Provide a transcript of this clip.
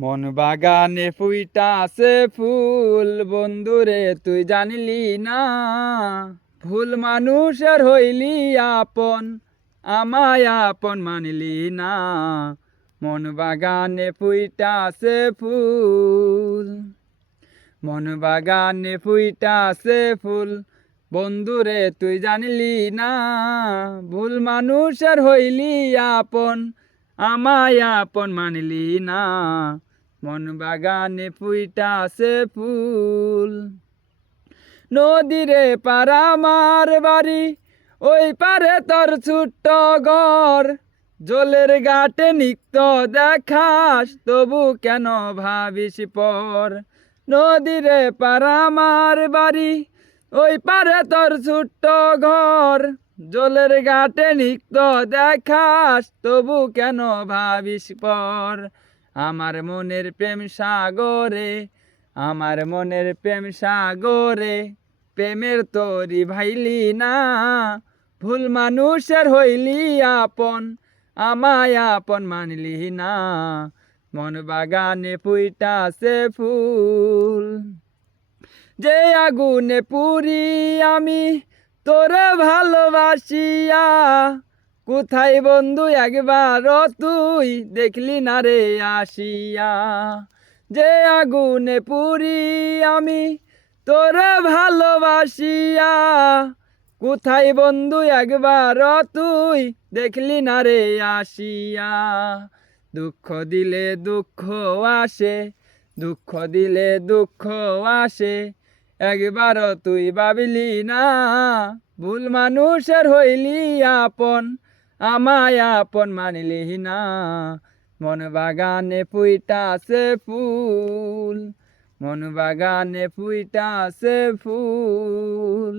মন বাগানে ফুইটাছে ফুল, বন্ধুরে তুই জানিলি না। ভুল মানুষের হইলি আপন, আমায় আপন মানলি না। মন বাগানে ফুইটাছে ফুল, মন বাগানে ফুইটাছে ফুল, বন্ধুরে তুই জানিলি না। ভুল মানুষের হইলি আপন, আমায় আপন মানলি না। মন বাগানে ফুইটাছে ফুল। নদীরে পারা আমার বাড়ি, ওই পারে তোর ছোট্ট ঘর। জলের ঘাটে নিত্য দেখাস, তবু কেন ভাবিস পর। নদীরে পারা আমার বাড়ি, ওই পারে তোর ছোট্ট ঘর। জলের ঘাটে নিত্য দেখাস, তবু কেন ভাবিস পর। আমার মনের প্রেম সাগরে, আমার মনের প্রেম সাগরে, প্রেমের তরি ভাইলি না। ভুল মানুষের হইলি আপন, আমায় আপন মানলি না। মন বাগানে ফুইটাছে ফুল, যে আগুনে পুরি আমি তোরে ভালোবাসিয়া। কোথায় বন্ধু একবার তুই দেখলি না রে আসিয়া। যে আগুনে পুরি আমি তোরে ভালোবাসিয়া। কোথায় বন্ধু একবার তুই দেখলি না রে আসিয়া। দুঃখ দিলে দুঃখ আসে, দুঃখ দিলে দুঃখ আসে, একবারও তুই ভাবিলি না। ভুল মানুষের হইলি আপন, আমায় আপন মানিলি না। মন বাগানে ফুইটাছে ফুল, মন বাগানে ফুইটাছে ফুল।